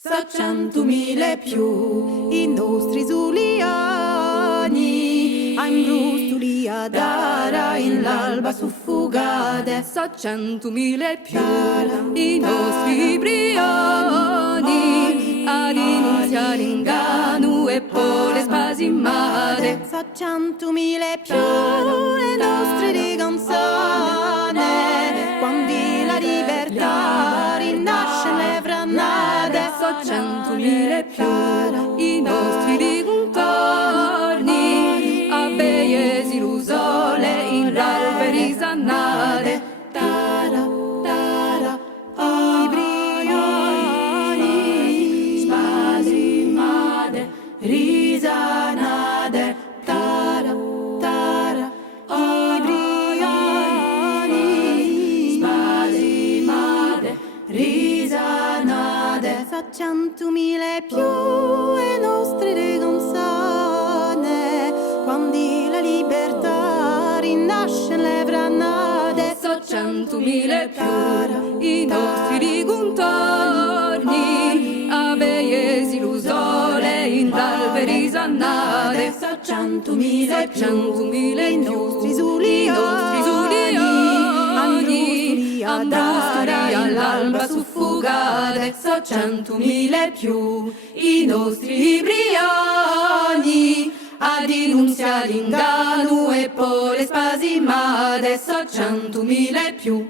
So 100.000 più i nostri zuliani, ein Brustulia d'ara in l'alba suffugate. So 100.000 più i nostri brioni, ad inunziare inganno e pole spasimate. So 100.000 più le nostre rigonzane, quando la libertà rinasce le vranate. So 100.000 più i nostri contorni, a beiesi l'usole in alberi sannate. Tara, tara, i brioni spasimate, risanate. Tara, tara, i brioni spasimate, risanate. So 100.000 più le nostre rigonzane, quando la libertà rinasce le vranate. So 100.000 più i nostri contorni, a beiesi l'usole in alberi sannate. So 100.000 più 100.000 i nostri zuliani, andare all'alba suffugate. So 100.000 più i nostri brioni, ad inunziare inganno e pole spasimate. So 100.000 più